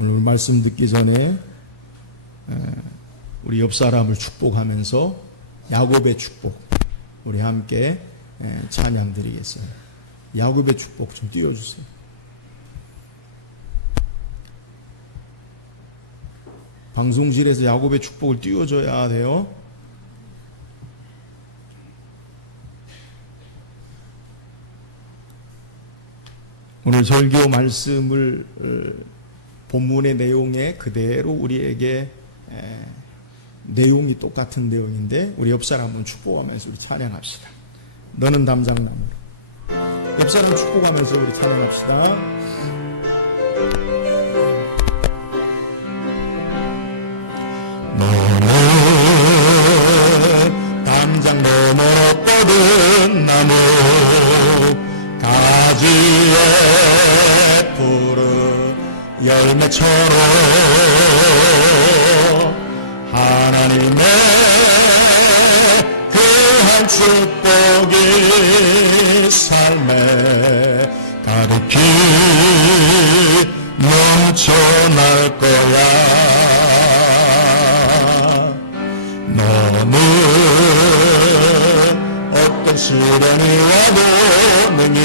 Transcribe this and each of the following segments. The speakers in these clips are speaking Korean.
오늘 말씀 듣기 전에 우리 옆 사람을 축복하면서 야곱의 축복 우리 함께 찬양 드리겠어요. 야곱의 축복 좀 띄워주세요. 방송실에서 야곱의 축복을 띄워줘야 돼요. 오늘 설교 말씀을 본문의 내용에 그대로 우리에게 내용이 똑같은 내용인데 우리 옆사람 한번 축복하면서 우리 찬양합시다. 너는 담장나무. 옆사람 축복하면서 우리 찬양합시다. 너는 담장 너머 뻗은 나무 가지에 푸른 열매처럼 하나님의 그한 축복이 삶에 가득히 넘쳐날 거야. 너는 어떤 시련이 와도 능히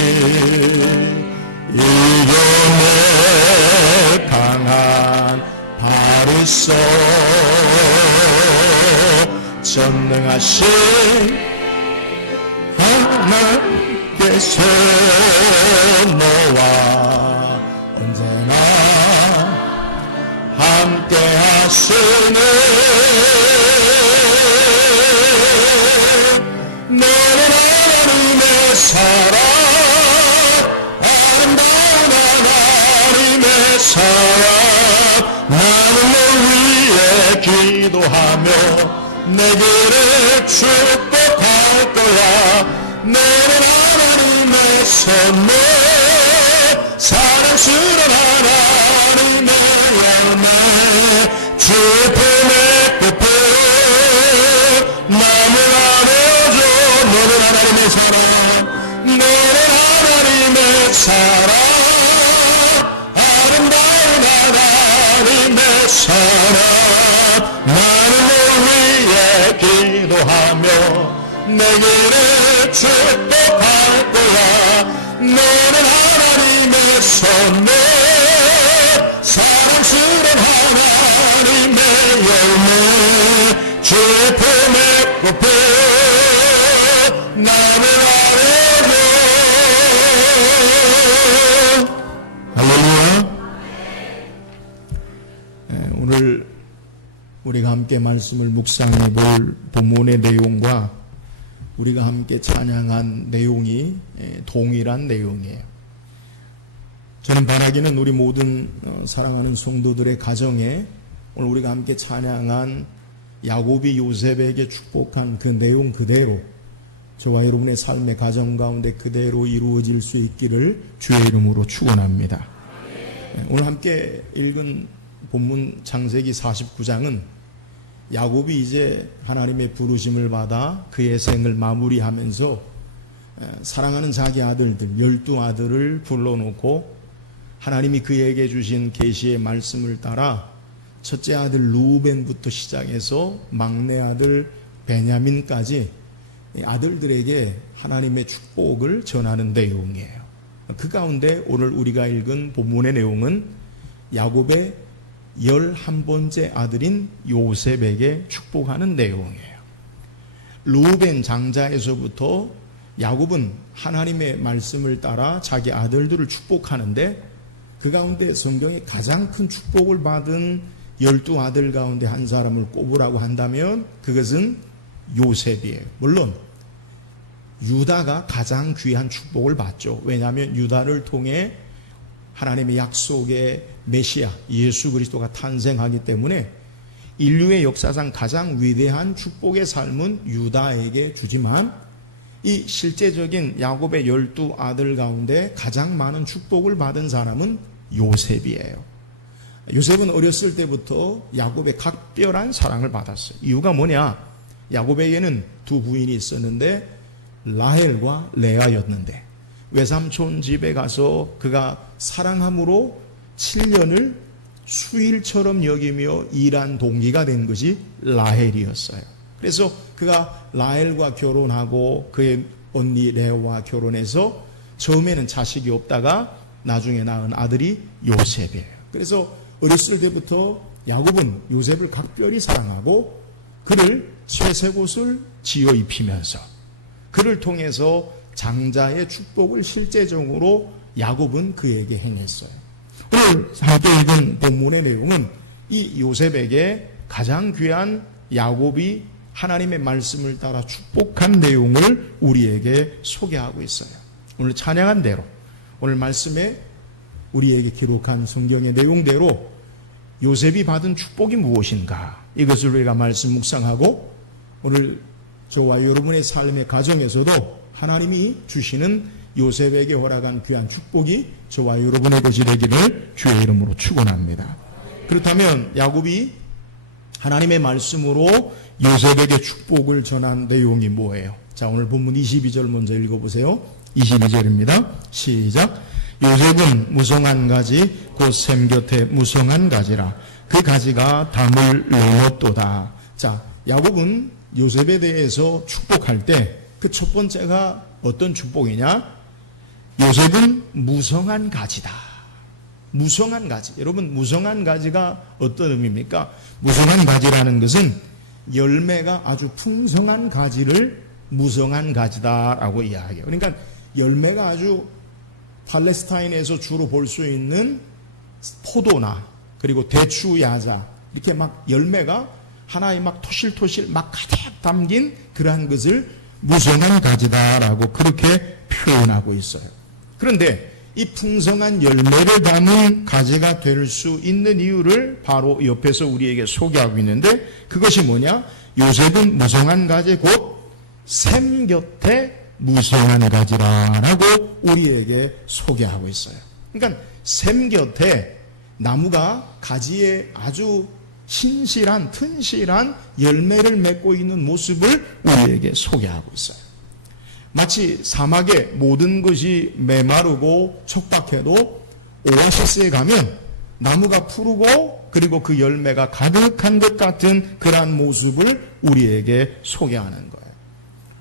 이겨내 강한 발이 있어. 전능하신 하나님께서 너와 언제나 함께 하시네. 너는 하나님의 사랑 아름다운 하나님의 사랑 나는 널 위해 기도하며 내게를 축복할 거야. 너는 하나님의 선물 사랑스러운 하나님의 열매 주의 품에 꽃을 나무 안아줘. 너는 하나님의 사랑 너는 하나님의 사랑 아름다운 하나님의 사랑 나는 널 위해 기도하며 내게를 축복할 거야. 너는 하나님의 선물 사랑스러운 하나님의 열매 주의 품에 꽃을 나를 아뢰고. 할렐루야. 오늘 우리가 함께 말씀을 묵상해 볼 본문의 내용과 우리가 함께 찬양한 내용이 동일한 내용이에요. 저는 바라기는 우리 모든 사랑하는 성도들의 가정에 오늘 우리가 함께 찬양한 야곱이 요셉에게 축복한 그 내용 그대로 저와 여러분의 삶의 가정 가운데 그대로 이루어질 수 있기를 주의 이름으로 축원합니다. 오늘 함께 읽은 본문 창세기 49장은 야곱이 이제 하나님의 부르심을 받아 그의 생을 마무리하면서 사랑하는 자기 아들들 12아들을 불러놓고 하나님이 그에게 주신 계시의 말씀을 따라 첫째 아들 루벤부터 시작해서 막내 아들 베냐민까지 아들들에게 하나님의 축복을 전하는 내용이에요. 그 가운데 오늘 우리가 읽은 본문의 내용은 야곱의 11번째 아들인 요셉에게 축복하는 내용이에요. 루벤 장자에서부터 야곱은 하나님의 말씀을 따라 자기 아들들을 축복하는데 그 가운데 성경에 가장 큰 축복을 받은 12아들 가운데 한 사람을 꼽으라고 한다면 그것은 요셉이에요. 물론 유다가 가장 귀한 축복을 받죠. 왜냐하면 유다를 통해 하나님의 약속의 메시아 예수 그리스도가 탄생하기 때문에 인류의 역사상 가장 위대한 축복의 삶은 유다에게 주지만 이 실제적인 야곱의 12아들 가운데 가장 많은 축복을 받은 사람은 요셉이에요. 요셉은 어렸을 때부터 야곱의 각별한 사랑을 받았어요. 이유가 뭐냐? 야곱에게는 두 부인이 있었는데 라헬과 레아였는데 외삼촌 집에 가서 그가 사랑함으로 7년을 수일처럼 여기며 일한 동기가 된 것이 라헬이었어요. 그래서 그가 라헬과 결혼하고 그의 언니 레아와 결혼해서 처음에는 자식이 없다가 나중에 낳은 아들이 요셉이에요. 그래서 어렸을 때부터 야곱은 요셉을 각별히 사랑하고 그를 쇠색옷을 지어 입히면서 그를 통해서 장자의 축복을 실제적으로 야곱은 그에게 행했어요. 오늘 함께 읽은 본문의 내용은 이 요셉에게 가장 귀한 야곱이 하나님의 말씀을 따라 축복한 내용을 우리에게 소개하고 있어요. 오늘 찬양한 대로 오늘 말씀에 우리에게 기록한 성경의 내용대로 요셉이 받은 축복이 무엇인가, 이것을 우리가 말씀 묵상하고 오늘 저와 여러분의 삶의 가정에서도 하나님이 주시는 요셉에게 허락한 귀한 축복이 저와 여러분의 것이 되기를 주의 이름으로 축원합니다. 그렇다면 야곱이 하나님의 말씀으로 요셉에게 축복을 전한 내용이 뭐예요? 자, 오늘 본문 22절 먼저 읽어보세요. 22절입니다. 시작. 요셉은 무성한 가지 곧 샘 곁에 무성한 가지라 그 가지가 담을 내었도다. 자, 야곱은 요셉에 대해서 축복할 때 그 첫 번째가 어떤 축복이냐? 요셉은 무성한 가지다. 무성한 가지. 여러분, 무성한 가지가 어떤 의미입니까? 무성한 가지라는 것은 열매가 아주 풍성한 가지를 무성한 가지다라고 이야기해요. 그러니까 열매가 아주 팔레스타인에서 주로 볼 수 있는 포도나 그리고 대추, 야자 이렇게 막 열매가 하나에 막 토실토실 막 가득 담긴 그러한 것을 무성한 가지다라고 그렇게 표현하고 있어요. 그런데 이 풍성한 열매를 담은 가지가 될 수 있는 이유를 바로 옆에서 우리에게 소개하고 있는데 그것이 뭐냐? 요셉은 무성한 가지 곧 샘 곁에 무성한 가지라고 우리에게 소개하고 있어요. 그러니까 샘 곁에 나무가 가지에 아주 신실한 튼실한 열매를 맺고 있는 모습을 우리에게 소개하고 있어요. 마치 사막에 모든 것이 메마르고 척박해도 오아시스에 가면 나무가 푸르고 그리고 그 열매가 가득한 것 같은 그러한 모습을 우리에게 소개하는 거예요.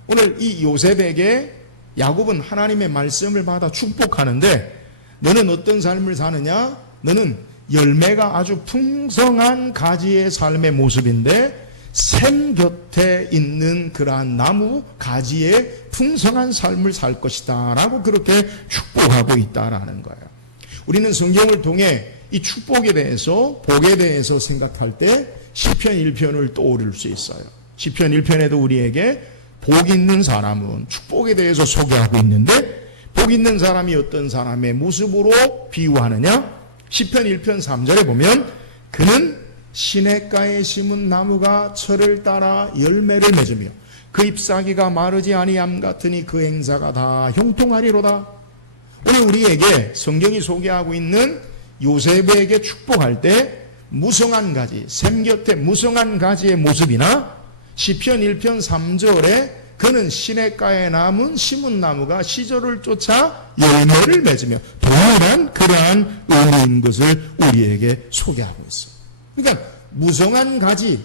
오늘 이 요셉에게 야곱은 하나님의 말씀을 받아 축복하는데 너는 어떤 삶을 사느냐? 너는 열매가 아주 풍성한 가지의 삶의 모습인데 샘 곁에 있는 그러한 나무 가지의 풍성한 삶을 살 것이다 라고 그렇게 축복하고 있다라는 거예요. 우리는 성경을 통해 이 축복에 대해서 복에 대해서 생각할 때 시편 1편을 떠올릴 수 있어요. 시편 1편에도 우리에게 복 있는 사람은 축복에 대해서 소개하고 있는데 복 있는 사람이 어떤 사람의 모습으로 비유하느냐? 시편 1편 3절에 보면 그는 시냇가에 심은 나무가 철을 따라 열매를 맺으며 그 잎사귀가 마르지 아니함 같으니 그 행사가 다 형통하리로다. 오늘 우리에게 성경이 소개하고 있는 요셉에게 축복할 때 무성한 가지, 샘 곁에 무성한 가지의 모습이나 시편 1편 3절에 그는 시냇가에 남은 심은 나무가 시절을 쫓아 열매를 맺으며 동일한 그러한 의미인 것을 우리에게 소개하고 있어요. 그러니까 무성한 가지,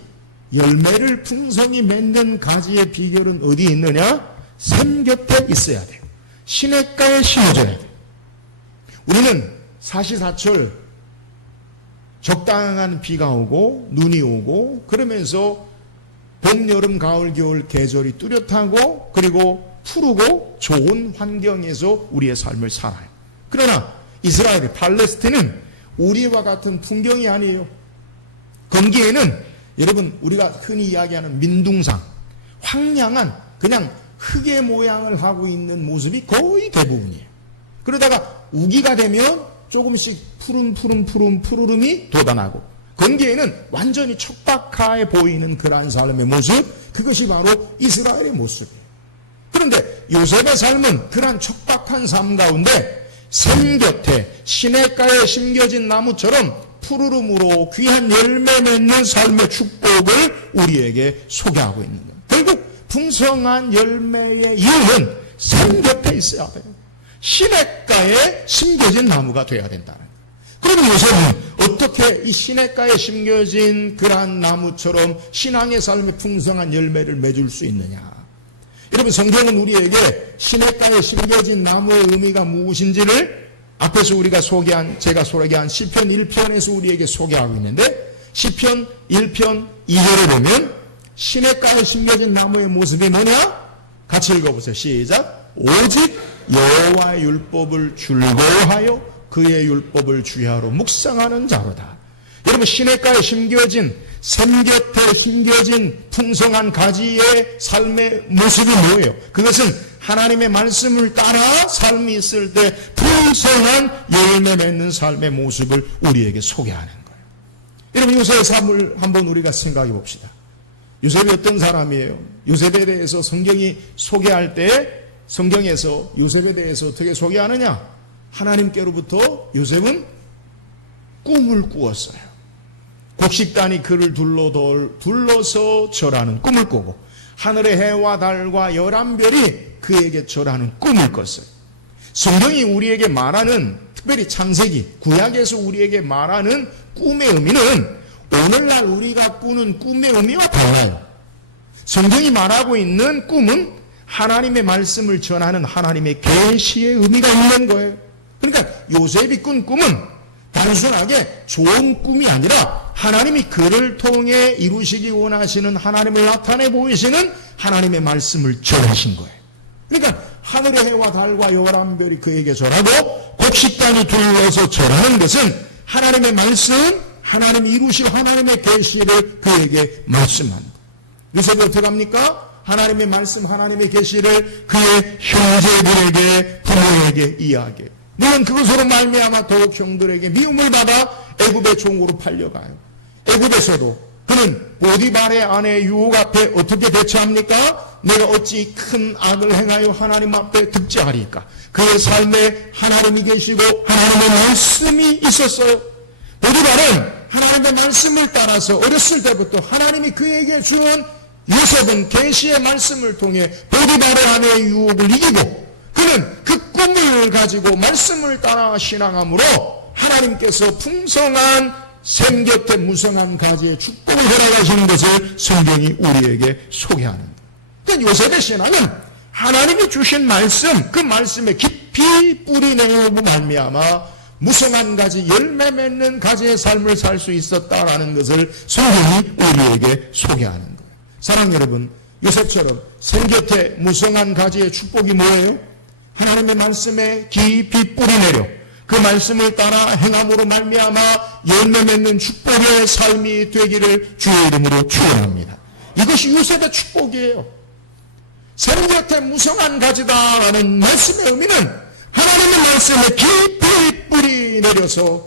열매를 풍성히 맺는 가지의 비결은 어디에 있느냐? 샘 곁에 있어야 돼요. 시냇가에 심어져야 돼요. 우리는 사시사철 적당한 비가 오고 눈이 오고 그러면서 봄, 여름, 가을, 겨울 계절이 뚜렷하고 그리고 푸르고 좋은 환경에서 우리의 삶을 살아요. 그러나 이스라엘, 팔레스틴은 우리와 같은 풍경이 아니에요. 거기에는 여러분 우리가 흔히 이야기하는 민둥상, 황량한 그냥 흙의 모양을 하고 있는 모습이 거의 대부분이에요. 그러다가 우기가 되면 조금씩 푸름이 돋아나고 거기에는 완전히 척박하게 보이는 그러한 삶의 모습, 그것이 바로 이스라엘의 모습이에요. 그런데 요셉의 삶은 그러한 척박한 삶 가운데 샘 곁에 시냇가에 심겨진 나무처럼 푸르름으로 귀한 열매 맺는 삶의 축복을 우리에게 소개하고 있는 거예요. 결국 풍성한 열매의 이유는 샘 곁에 있어야 돼요. 시냇가에 심겨진 나무가 되어야 된다는 거예요. 그럼 요셉은 어떻게 이 시냇가에 심겨진 그러한 나무처럼 신앙의 삶의 풍성한 열매를 맺을 수 있느냐? 여러분, 성경은 우리에게 시냇가에 심겨진 나무의 의미가 무엇인지를 앞에서 제가 소개한 시편 1편에서 우리에게 소개하고 있는데, 시편 1편 2절에 보면 시냇가에 심겨진 나무의 모습이 뭐냐? 같이 읽어보세요. 시작. 오직 여호와의 율법을 즐거워하여 그의 율법을 주야로 묵상하는 자로다. 여러분, 시냇가에 심겨진, 샘 곁에 심겨진 풍성한 가지의 삶의 모습이 뭐예요? 그것은 하나님의 말씀을 따라 삶이 있을 때 풍성한 열매 맺는 삶의 모습을 우리에게 소개하는 거예요. 여러분, 요셉의 삶을 한번 우리가 생각해 봅시다. 요셉이 어떤 사람이에요? 요셉에 대해서 성경이 소개할 때 성경에서 요셉에 대해서 어떻게 소개하느냐? 하나님께로부터 요셉은 꿈을 꾸었어요. 곡식단이 그를 둘러서 절하는 꿈을 꾸고 하늘의 해와 달과 11별이 그에게 절하는 꿈을 꿨어요. 성경이 우리에게 말하는, 특별히 창세기, 구약에서 우리에게 말하는 꿈의 의미는 오늘날 우리가 꾸는 꿈의 의미와 달라요. 성경이 말하고 있는 꿈은 하나님의 말씀을 전하는 하나님의 계시의 의미가 있는 거예요. 그러니까 요셉이 꾼 꿈은 단순하게 좋은 꿈이 아니라 하나님이 그를 통해 이루시기 원하시는 하나님을 나타내 보이시는 하나님의 말씀을 전하신 거예요. 그러니까 하늘의 해와 달과 11별이 그에게 절하고 곡식단이 둘러서 절하는 것은 하나님의 말씀, 하나님이 이루실 하나님의 계시를 그에게 말씀합니다. 요셉이 어떻게 합니까? 하나님의 말씀, 하나님의 계시를 그의 형제들에게, 부모에게 이야기해요. 물론 그것으로 말미암아 더욱 형들에게 미움을 받아 애굽의 종으로 팔려가요. 애굽에서도 그는 보디발의 아내 유혹 앞에 어떻게 대처합니까? 내가 어찌 큰 악을 행하여 하나님 앞에 득죄하리까? 그의 삶에 하나님이 계시고 하나님의 말씀이 있었어요. 보디발은 하나님의 말씀을 따라서 어렸을 때부터 하나님이 그에게 준 요셉은 계시의 말씀을 통해 보디발의 아내의 유혹을 이기고 그는 그 꿈을 가지고 말씀을 따라 신앙함으로 하나님께서 풍성한 샘 곁에 무성한 가지의 축복을 허락하시는 것을 성경이 우리에게 소개하는 거예요. 그러니까 요셉의 신앙은 하나님이 주신 말씀, 그 말씀에 깊이 뿌리내고 말미암아 무성한 가지, 열매 맺는 가지의 삶을 살 수 있었다라는 것을 성경이 우리에게 소개하는 거예요. 사랑 여러분, 요셉처럼 샘 곁에 무성한 가지의 축복이 뭐예요? 하나님의 말씀에 깊이 뿌리내려 그 말씀을 따라 행함으로 말미암아 열매 맺는 축복의 삶이 되기를 주의 이름으로 축원합니다. 이것이 요셉의 축복이에요. 샘 곁에 무성한 가지다라는 말씀의 의미는 하나님의 말씀에 깊이 뿌리내려서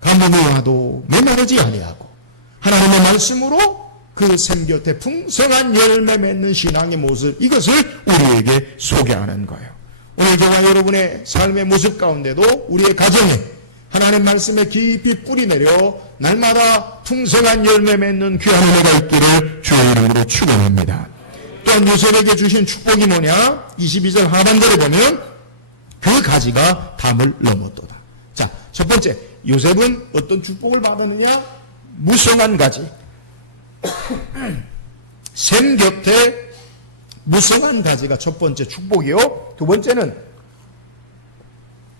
가뭄이 와도 메마르지 아니하고 하나님의 말씀으로 그 샘 곁에 풍성한 열매 맺는 신앙의 모습, 이것을 우리에게 소개하는 거예요. 오늘 저와 여러분의 삶의 모습 가운데도 우리의 가정에 하나님 말씀에 깊이 뿌리내려 날마다 풍성한 열매 맺는 귀한 은혜가 있기를 주의 이름으로 축원합니다. 또한 요셉에게 주신 축복이 뭐냐? 22절 하반절에 보면 그 가지가 담을 넘었도다. 자, 첫 번째, 요셉은 어떤 축복을 받았느냐? 무성한 가지. 샘 곁에 무성한 가지가 첫 번째 축복이요. 두 번째는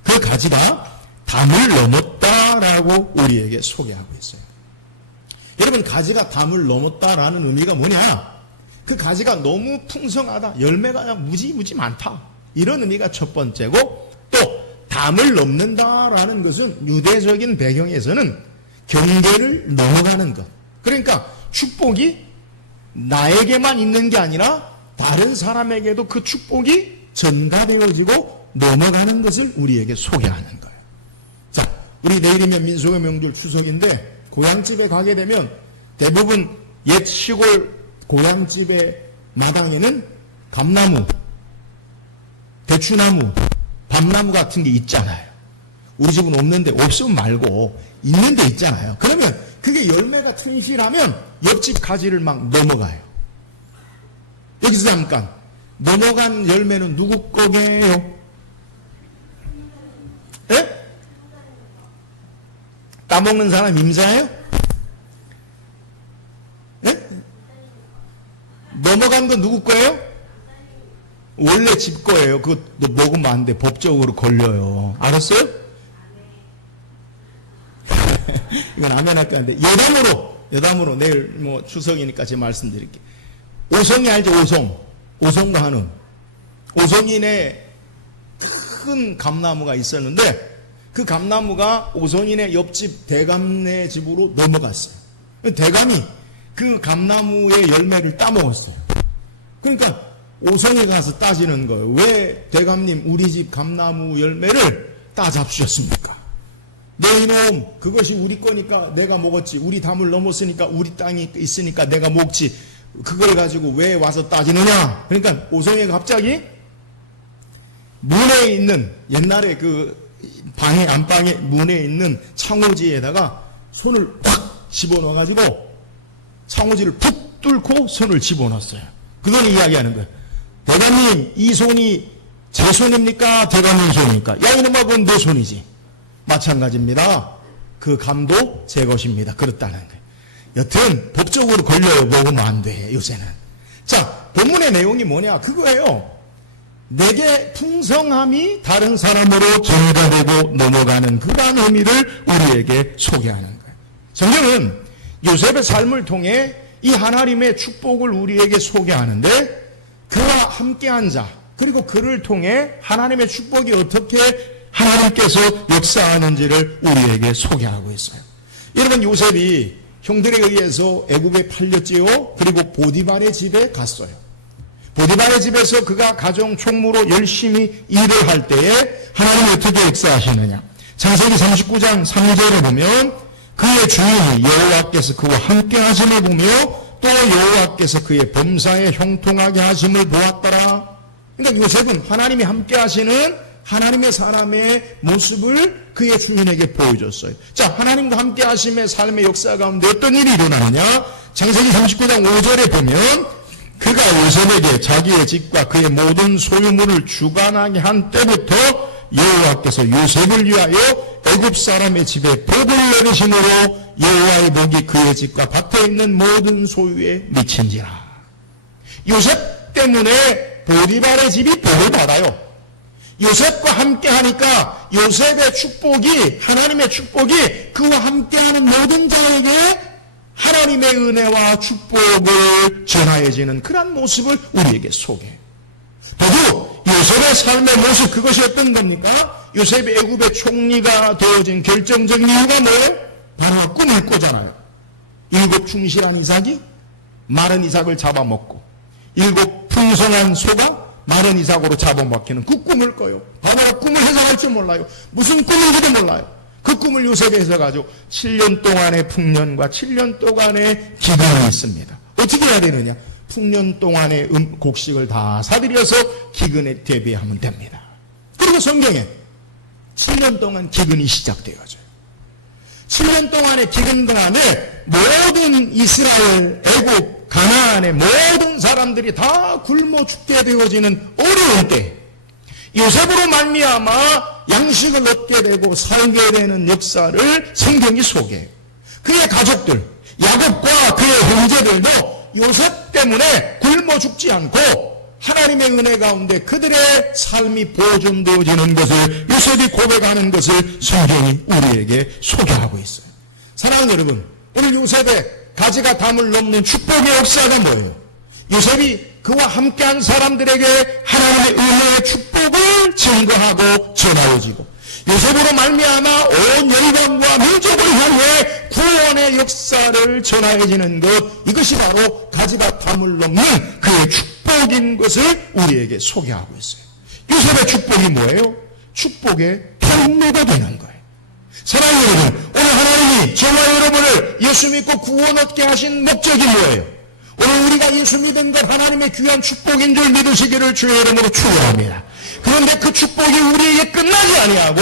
그 가지가 담을 넘었다라고 우리에게 소개하고 있어요. 여러분, 가지가 담을 넘었다라는 의미가 뭐냐? 그 가지가 너무 풍성하다, 열매가 무지 많다, 이런 의미가 첫 번째고, 또 담을 넘는다라는 것은 유대적인 배경에서는 경계를 넘어가는 것. 그러니까 축복이 나에게만 있는 게 아니라 다른 사람에게도 그 축복이 전가되어지고 넘어가는 것을 우리에게 소개하는 거예요. 자, 우리 내일이면 민속의 명절 추석인데 고향집에 가게 되면 대부분 옛 시골 고향집의 마당에는 감나무, 대추나무, 밤나무 같은 게 있잖아요. 우리 집은 없는데, 없으면 말고 있는 데 있잖아요. 그러면 그게 열매가 튼실하면 옆집 가지를 막 넘어가요. 여기서 잠깐, 넘어간 열매는 누구 거게요? 예? 따먹는 사람 임자예요? 네? 넘어간 건 누구 거예요? 원래 집 거예요. 그거 먹으면 안 돼. 법적으로 걸려요. 알았어요? 이건 아멘 할까 하는데, 여담으로 내일 뭐 추석이니까 제가 말씀드릴게요. 오송이 알죠? 오송과 한음. 오송인에 큰 감나무가 있었는데, 그 감나무가 오송인의 옆집 대감네 집으로 넘어갔어요. 대감이 그 감나무의 열매를 따먹었어요. 그러니까 오송이가 가서 따지는 거예요. 왜 대감님 우리 집 감나무 열매를 따잡수셨습니까? 너 이놈, 그것이 우리 거니까 내가 먹었지. 우리 담을 넘었으니까 우리 땅이 있으니까 내가 먹지. 그걸 가지고 왜 와서 따지느냐? 그러니까 오송이가 갑자기 문에 있는, 옛날에 그 방에, 안방에 문에 있는 창호지에다가 손을 확 집어넣어가지고 창호지를 푹 뚫고 손을 집어넣었어요. 그걸 이야기하는 거예요. 대감님, 이 손이 제 손입니까? 대감님 손입니까? 야, 이놈아, 그건 내 손이지. 마찬가지입니다. 그 감도 제 것입니다. 그렇다는 거예요. 여튼 법적으로 걸려요. 먹으면 안 돼, 요새는. 자, 본문의 내용이 뭐냐? 그거예요. 내게 풍성함이 다른 사람으로 전가되고 넘어가는 그러한 의미를 우리에게 소개하는 거예요. 성경은 요셉의 삶을 통해 이 하나님의 축복을 우리에게 소개하는데, 그와 함께한 자, 그리고 그를 통해 하나님의 축복이 어떻게 하나님께서 역사하는지를 우리에게 소개하고 있어요. 여러분, 요셉이 형들에 의해서 애굽에 팔렸지요. 그리고 보디발의 집에 갔어요. 보디발의 집에서 그가 가정 총무로 열심히 일을 할 때에 하나님이 어떻게 역사하시느냐. 창세기 39장 3절에 보면 그의 주인이 여호와께서 그와 함께 하심을 보며 또 여호와께서 그의 범사에 형통하게 하심을 보았더라. 그러니까 요셉은 하나님이 함께 하시는 하나님의 사람의 모습을 그의 주인에게 보여줬어요. 자, 하나님과 함께 하심의 삶의 역사 가운데 어떤 일이 일어나느냐? 창세기 39장 5절에 보면 그가 요셉에게 자기의 집과 그의 모든 소유물을 주관하게 한 때부터 여호와께서 요셉을 위하여 애굽 사람의 집에 복을 내리심으로 여호와의 복이 그의 집과 밭에 있는 모든 소유에 미친지라. 요셉 때문에 보디발의 집이 복을 받아요. 요셉과 함께 하니까 요셉의 축복이, 하나님의 축복이 그와 함께하는 모든 자에게 하나님의 은혜와 축복을 전하여지는 그런 모습을 우리에게 소개해요. 바로 요셉의 삶의 모습, 그것이 어떤 겁니까? 요셉이 애굽의 총리가 되어진 결정적인 이유가 뭐예요? 바로 꿈을 꾸잖아요. 7 충실한 이삭이 마른 이삭을 잡아먹고 7 풍성한 소가 마른 이삭으로 잡아먹히는 그 꿈을 꿔요. 바로 꿈을 해석할 줄 몰라요. 무슨 꿈인지도 몰라요. 그 꿈을 요셉이 해석하죠. 7년 동안의 풍년과 7년 동안의 기근이 있습니다. 어떻게 해야 되느냐? 풍년 동안의 곡식을 다 사들여서 기근에 대비하면 됩니다. 그리고 성경에 7년 동안 기근이 시작되어져요. 7년 동안의 기근 동안에 모든 이스라엘, 애굽, 가나안의 모든 사람들이 다 굶어 죽게 되어지는 어려운 때, 요셉으로 말미암아 양식을 얻게 되고 살게 되는 역사를 성경이 소개해요. 그의 가족들, 야곱과 그의 형제들도 요셉 때문에 굶어 죽지 않고 하나님의 은혜 가운데 그들의 삶이 보존되어지는 것을 요셉이 고백하는 것을 성경이 우리에게 소개하고 있어요. 사랑하는 여러분, 오늘 요셉의 가지가 담을 넘는 축복의 역사가 뭐예요? 요셉이 그와 함께한 사람들에게 하나님의 은혜의 축복을 증거하고 전하여지고 요셉으로 말미암아 온 열방과 민족을 향해 구원의 역사를 전하여지는 것, 이것이 바로 가지가 담을 넘는 그의 축복인 것을 우리에게 소개하고 있어요. 요셉의 축복이 뭐예요? 축복의 통로가 되는 거예요. 사랑하는 여러분, 오늘 하나님이 저와 여러분을 예수 믿고 구원 얻게 하신 목적이 뭐예요? 오늘 우리가 예수 믿은 것 하나님의 귀한 축복인 줄 믿으시기를 주의 이름으로 축원합니다. 그런데 그 축복이 우리에게 끝나지 아니하고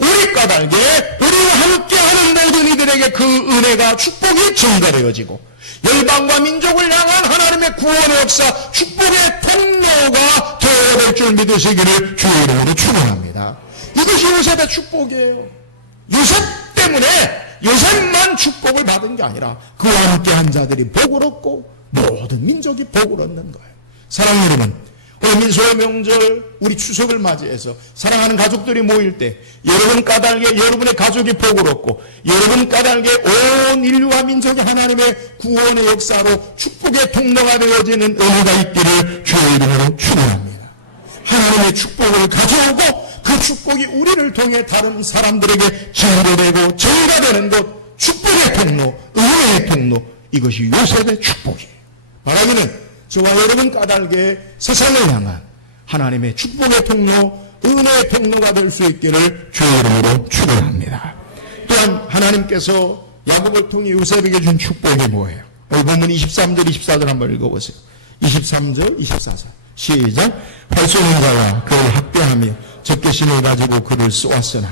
우리과 달게 우리와 함께하는 모든 이들에게 그 은혜가 축복이 전가되어지고 열방과 민족을 향한 하나님의 구원의 역사, 축복의 통로가 되어야 될 줄 믿으시기를 주의 이름으로 축원합니다. 이것이 요셉의 축복이에요. 요셉 때문에 요셉만 축복을 받은 게 아니라 그와 함께한 자들이 복을 얻고 모든 민족이 복을 얻는 거예요. 사랑하는 여러분, 오늘 민소의 명절 우리 추석을 맞이해서 사랑하는 가족들이 모일 때 여러분 까닭에 여러분의 가족이 복을 얻고 여러분 까닭에 온 인류와 민족이 하나님의 구원의 역사로 축복의 통로가 되어지는 은혜가 있기를 주의 이름으로 축원합니다. 하나님의 축복을 가져오고 그 축복이 우리를 통해 다른 사람들에게 증거되고 증가되는 것, 축복의 통로, 은혜의 통로, 이것이 요셉의 축복이에요. 바라기는 저와 여러분 까닭에 세상을 향한 하나님의 축복의 통로, 은혜의 통로가 될 수 있기를 주의 이름으로 축원합니다. 또한 하나님께서 야곱을 통해 요셉에게 준 축복이 뭐예요? 오늘 본문 23절, 24절 한번 읽어보세요. 23절, 24절 시작. 활 쏘는 자가 그를 학대하며 적개심을 가지고 그를 쏘았으나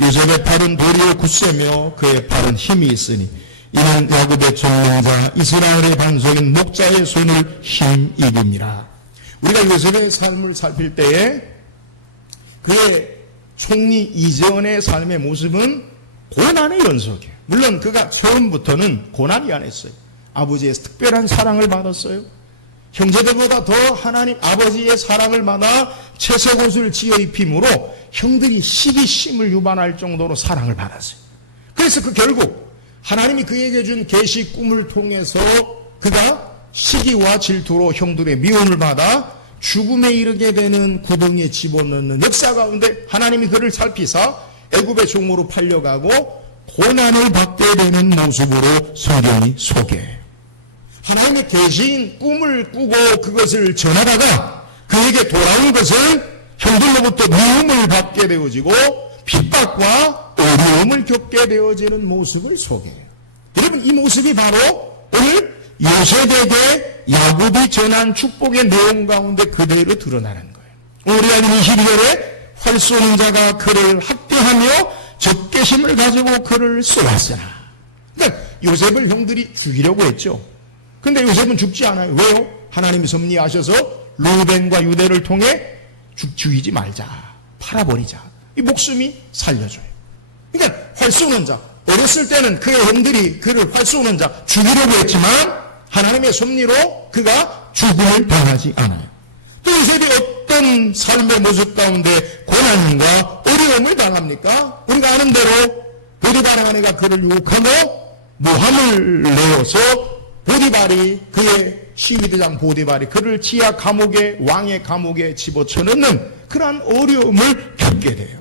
요셉의 팔은 도리어 굳세며 그의 팔은 힘이 있으니 이는 야곱의 전능자 이스라엘의 반석인 목자의 손을 힘입음이라. 우리가 요셉의 삶을 살필 때에 그의 총리 이전의 삶의 모습은 고난의 연속이에요. 물론 그가 처음부터는 고난이 아니었어요. 아버지의 특별한 사랑을 받았어요. 형제들보다 더 하나님 아버지의 사랑을 받아 채색 옷을 지어 입힘으로 형들이 시기심을 유발할 정도로 사랑을 받았어요. 그래서 그 결국 하나님이 그에게 준 계시 꿈을 통해서 그가 시기와 질투로 형들의 미움을 받아 죽음에 이르게 되는 구덩이에 집어넣는 역사 가운데 하나님이 그를 살피사 애굽의 종으로 팔려가고 고난을 받게 되는 모습으로 성경이 소개해요. 하나님의 계시인 꿈을 꾸고 그것을 전하다가 그에게 돌아온 것은 형들로부터 미움을 받게 되어지고 핍박과 어려움을 겪게 되어지는 모습을 소개해요. 여러분, 이 모습이 바로 오늘 요셉에게 야곱이 전한 축복의 내용 가운데 그대로 드러나는 거예요. 오늘 우리가 22절에 활 쏘는 자가 그를 학대하며 적개심을 가지고 그를 쏘았으나. 그러니까 요셉을 형들이 죽이려고 했죠. 근데 요셉은 죽지 않아요. 왜요? 하나님이 섭리하셔서 루벤과 유대를 통해 죽이지 말자. 팔아버리자. 이 목숨이 살려줘요. 그러니까 활 쏘는 자, 어렸을 때는 그의 형들이 그를 활 쏘는 자 죽이려고 했지만 하나님의 섭리로 그가 죽음을 당하지 않아요. 또 요셉이 어떤 삶의 모습 가운데 고난과 어려움을 당합니까? 우리가 아는 대로 보디발 아내가 그를 유혹하고 모함을 내어서 보디발이 그의 시위대장 보디발이 그를 지하 감옥에 왕의 감옥에 집어쳐넣는 그러한 어려움을 겪게 돼요.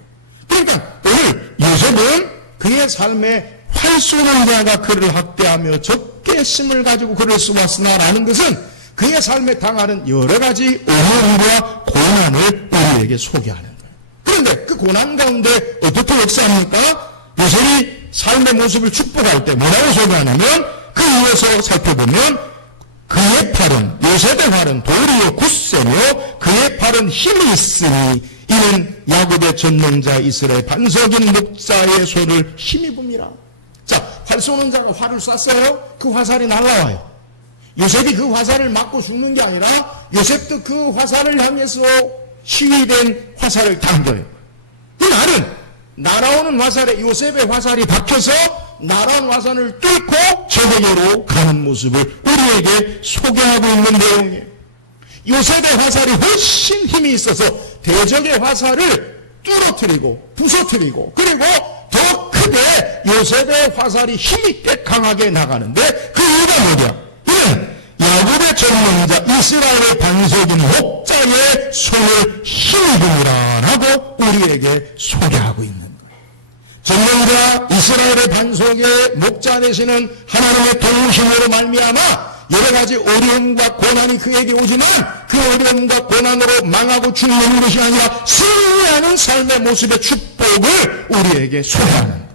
그러니까 오늘 요셉은 그의 삶에 활 쏘는 자가 그를 학대하며 적개심을 가지고 그를 쏘았으나라는 것은 그의 삶에 당하는 여러 가지 어려움과 고난을 우리에게 소개하는 거예요. 그런데 그 고난 가운데 어떻게 역사합니까? 요셉이 삶의 모습을 축복할 때 뭐라고 소개하냐면 그 이어서 살펴보면 그의 팔은 요셉의 팔은 도리어 굳세며 그의 팔은 힘이 있으니 이는 야곱의 전능자 이스라엘 반석인 목자의 손을 힘입음이라. 자, 활 쏘는 자가 활을 쐈어요. 그 화살이 날아와요. 요셉이 그 화살을 맞고 죽는 게 아니라 요셉도 그 화살을 향해서 시위된 화살을 당겨요. 그 나는 날아오는 화살에 요셉의 화살이 박혀서 날아온 화살을 뚫고 저에게로 가는 모습을 우리에게 소개하고 있는 내용이에요. 요셉의 화살이 훨씬 힘이 있어서 대적의 화살을 뚫어뜨리고 부서뜨리고 그리고 더 크게 요셉의 화살이 힘있게 강하게 나가는데 그 이유가 뭐냐? 이는 야곱의 전능자 이스라엘의 반석인 목자의 손을 힘입음이라 라고 우리에게 소개하고 있는 거예요. 전능자 이스라엘의 반석의 목자 되시는 하나님의 도우심으로 말미암아 여러 가지 어려움과 고난이 그에게 오지만 그 어려움과 고난으로 망하고 죽는 것이 아니라 승리하는 삶의 모습의 축복을 우리에게 소개하는 거예요.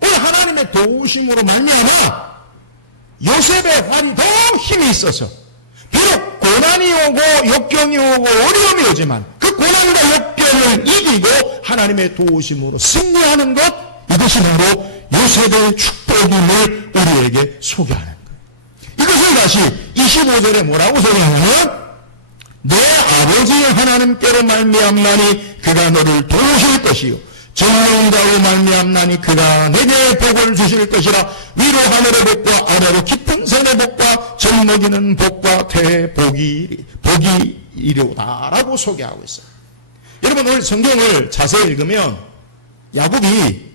오늘 하나님의 도우심으로 말미암아 요셉의 활이 더 힘이 있어서 비록 고난이 오고 역경이 오고 어려움이 오지만 그 고난과 역경을 이기고 하나님의 도우심으로 승리하는 것, 이것이 바로 요셉의 축복임을 우리에게 소개하는 거예요. 이것을 다시 25절에 뭐라고 소개하냐면 내 아버지의 하나님께로 말미암나니 그가 너를 도우실 것이요 전능자로 말미암나니 그가 내게 복을 주실 것이라. 위로 하늘의 복과 아래로 깊은 산의 복과 젖 먹이는 복과 대복이 이로다라고 소개하고 있어요. 여러분, 오늘 성경을 자세히 읽으면 야곱이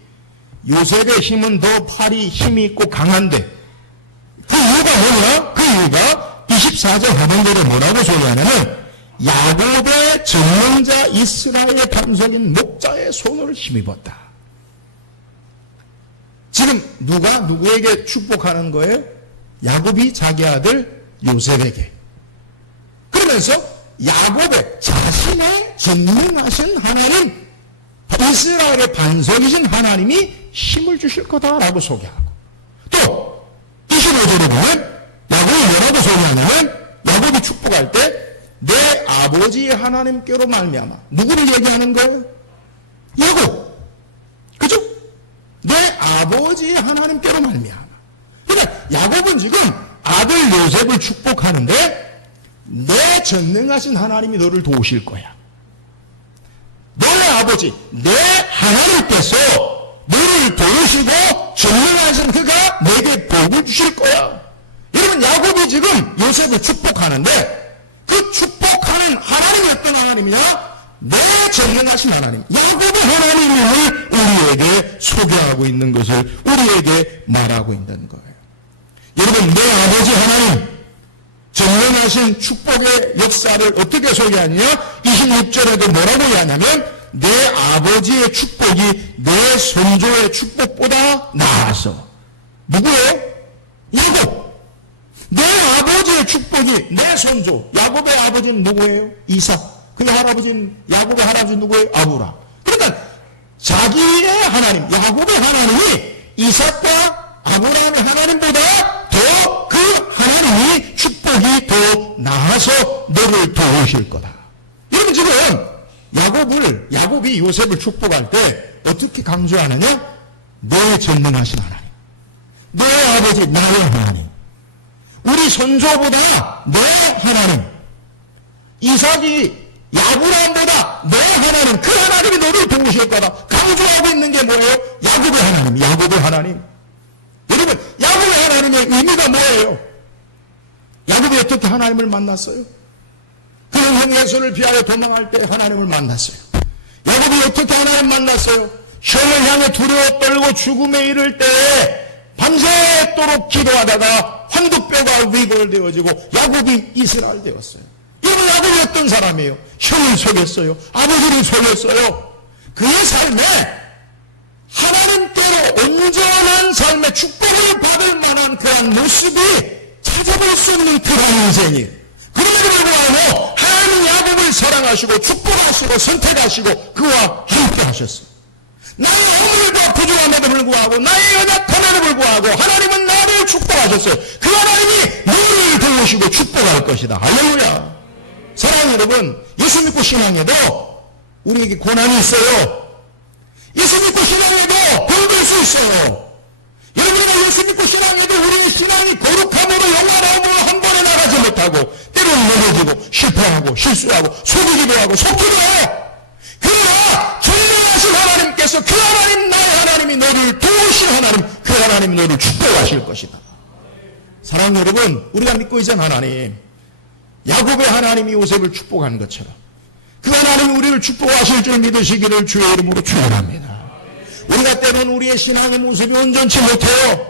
요셉의 힘은 더 팔이 힘이 있고 강한데, 그 이유가 뭐냐? 그 이유가 24절 하반절에 뭐라고 소개하냐면 야곱의 전능자 이스라엘의 반석인 목자의 손을 힘입었다. 지금 누가 누구에게 축복하는 거예요? 야곱이 자기 아들 요셉에게. 그러면서 야곱의 자신의 전능하신 하나님, 이스라엘의 반석이신 하나님이 힘을 주실 거다라고 소개하고, 또 25절에 보면 야곱이 뭐라고 소개하냐면 야곱이 축복할 때 내 아버지의 하나님께로 말미암아. 누구를 얘기하는 거예요? 야곱. 그죠? 내 아버지의 하나님께로 말미암아. 그러니까 야곱은 지금 아들 요셉을 축복하는데 내 전능하신 하나님이 너를 도우실 거야. 너의 아버지, 내 하나님께서 너를 도우시고 전능하신 그가 내게 복을 주실 거야. 여러분, 야곱이 지금 요셉을 축복하는데 그 축복하는 하나님이 어떤 하나님이냐? 내 전능하신 하나님, 야곱의 하나님을 우리에게 소개하고 있는 것을 우리에게 말하고 있는 거예요. 여러분, 내 아버지 하나님, 전능하신 축복의 역사를 어떻게 소개하느냐? 26절에도 뭐라고 얘기하냐면 내 아버지의 축복이 내 선조의 축복보다 나아서. 누구예요? 야곱. 내 아버지의 축복이 내 선조, 야곱의 아버지는 누구예요? 이삭. 그의 할아버지는, 야곱의 할아버지는 누구예요? 아브라. 그러니까 자기의 하나님, 야곱의 하나님이 이삭과 아브라함의 하나님보다 더 그 하나님이 축복이 더 나아서 너를 도우실 거다. 여러분, 지금 야곱이 요셉을 축복할 때 어떻게 강조하느냐? 내 전능하신 하나님, 내 아버지 나의 하나님, 우리 선조보다 내 하나님, 이삭이 야브라함보다 내 하나님, 그 하나님이 너를 도우실 거다. 강조하고 있는 게 뭐예요? 야곱의 하나님, 야곱의 하나님. 여러분, 야곱의 하나님의 의미가 뭐예요? 야곱이 어떻게 하나님을 만났어요? 그 형예수를 피하여 도망할 때 하나님을 만났어요. 야곱이 어떻게 하나님 만났어요? 형을 향해 두려워 떨고 죽음에 이를 때 밤새도록 기도하다가 환두뼈가 위골되어지고 야곱이 이스라엘 되었어요. 이런 야곱이 어떤 사람이에요? 형을 속였어요. 아버지를 속였어요. 그의 삶에 하나님께로 온전한 삶의 축복을 받을 만한 그런 모습이 찾아볼 수 있는 그런 인생이에요. 그럼에도 불구하고 하나님 야곱을 사랑하시고 축복하시고 선택하시고 그와 함께 하셨어요. 나의 허물과 부족함에도 불구하고 나의 연약함에도 불구하고 하나님은 나를 축복하셨어요. 그 하나님이 너를 도우시고 축복할 것이다. 할렐루야. 사랑하는 여러분, 예수 믿고 신앙해도 우리에게 고난이 있어요. 예수 믿고 신앙해도 병들 수 있어요. 여러분이 예수 믿고 신앙해도 우리의 신앙이 거룩함으로 영원함으로 한 번에 나가지 못하고 때로는 넘어지고 실패하고 실수하고 속이기도 하고 속기도 해요. 그러나 전능하신 하나님께서 그 하나님, 나의 하나님이 너를 도우실 하나님, 그 하나님이 너를 축복하실 것이다. 사랑하는 여러분, 우리가 믿고 있는 하나님, 야곱의 하나님이 요셉을 축복한 것처럼 그 하나님이 우리를 축복하실 줄 믿으시기를 주의 이름으로 축원합니다. 우리가 때로는 우리의 신앙의 모습이 온전치 못해요.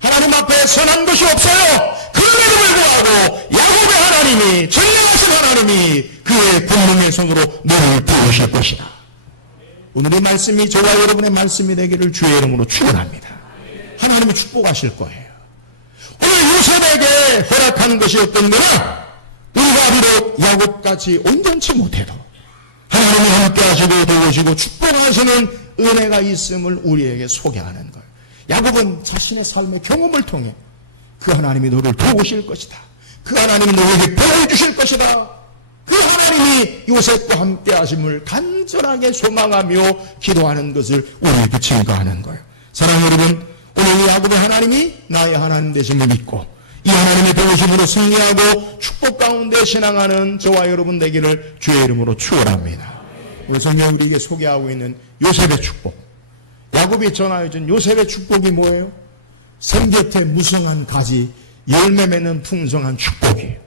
하나님 앞에 선한 것이 없어요. 그럼에도 불구하고 야곱의 하나님이, 전능하신 하나님이 그의 권능의 손으로 너를 도우실 것이다. 오늘의 말씀이 저와 여러분의 말씀이 되기를 주의 이름으로 축원합니다. 하나님이 축복하실 거예요. 오늘 요셉에게 허락하는 것이 어떤 거냐? 우리가 비록 야곱같이 온전치 못해도 하나님이 함께 하시고 도우시고 축복하시는 은혜가 있음을 우리에게 소개하는 거예요. 야곱은 자신의 삶의 경험을 통해 그 하나님이 너를 도우실 것이다. 그 하나님이 너에게 복을 주실 것이다. 그 하나님이 요셉과 함께 하심을 간절하게 소망하며 기도하는 것을 우리에게 증거하는 거예요. 사랑하는 여러분, 오늘 야곱의 하나님이 나의 하나님 되심을 믿고 이 하나님의 도우심으로 승리하고 축복 가운데 신앙하는 저와 여러분 되기를 주의 이름으로 축원합니다. 오늘 성경 우리에게 소개하고 있는 요셉의 축복. 야곱이 전하여준 요셉의 축복이 뭐예요? 생곁에 무성한 가지, 열매 맺는 풍성한 축복이에요.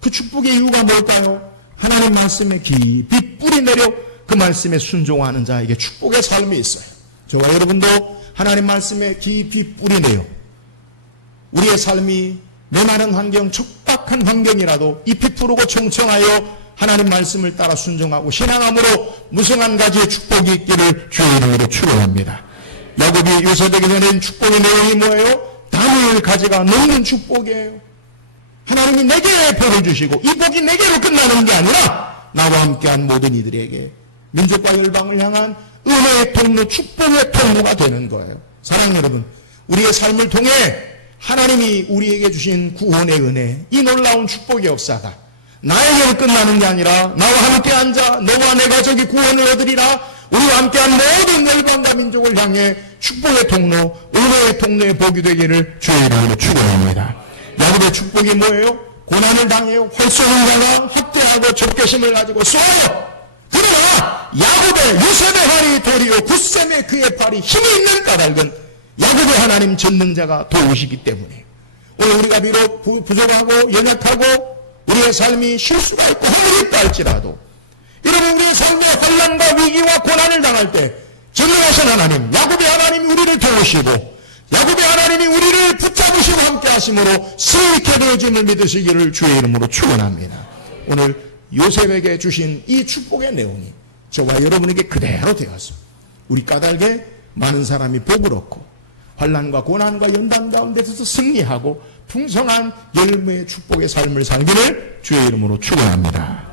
그 축복의 이유가 뭘까요? 하나님 말씀에 깊이 뿌리 내려 그 말씀에 순종하는 자에게 축복의 삶이 있어요. 저와 여러분도 하나님 말씀에 깊이 뿌리 내요. 우리의 삶이 메마른 환경, 척박한 환경이라도 잎이 푸르고 청청하여 하나님 말씀을 따라 순종하고 신앙함으로 무성한 가지의 축복이 있기를 주의 이름으로 축원합니다. 야곱이 요셉에게 전한 축복의 내용이 뭐예요? 다니엘 가지가 넘는 축복이에요. 하나님이 내게 복을 주시고 이 복이 내게로 끝나는 게 아니라 나와 함께한 모든 이들에게 민족과 열방을 향한 은혜의 통로, 축복의 통로가 되는 거예요. 사랑하는 여러분, 우리의 삶을 통해 하나님이 우리에게 주신 구원의 은혜, 이 놀라운 축복의 역사가 나에게로 끝나는 게 아니라 나와 함께 앉아 너와 내 가족이 구원을 얻으리라, 우리와 함께한 모든 열방과 민족을 향해 축복의 통로, 은혜의 통로의 복이 되기를 주의 이름으로 축원합니다. 야곱의 축복이 뭐예요? 고난을 당해요. 활쏘는 자가 학대하고 적개심을 가지고 쏘아요. 그러나 야곱의 요셉의 팔이 도리요 굳셈의 그의 팔이 힘이 있는 까닭은 야곱의 하나님 전능자가 도우시기 때문에 오늘 우리가 비록 부족하고 연약하고 우리의 삶이 실수가 있고 허물이 있다 할지라도 여러분 우리의 삶에 환난과 위기와 고난을 당할 때 전능하신 하나님, 야곱의 하나님이 우리를 도우시고 야곱의 하나님이 우리를 붙잡으시고 함께 하심으로 수익해 되어짐을 믿으시기를 주의 이름으로 축원합니다. 오늘 요셉에게 주신 이 축복의 내용이 저와 여러분에게 그대로 되어서 우리 까닭에 많은 사람이 복을 얻고 환난과 고난과 연단 가운데서 승리하고 풍성한 열매의 축복의 삶을 살기를 주의 이름으로 축원합니다.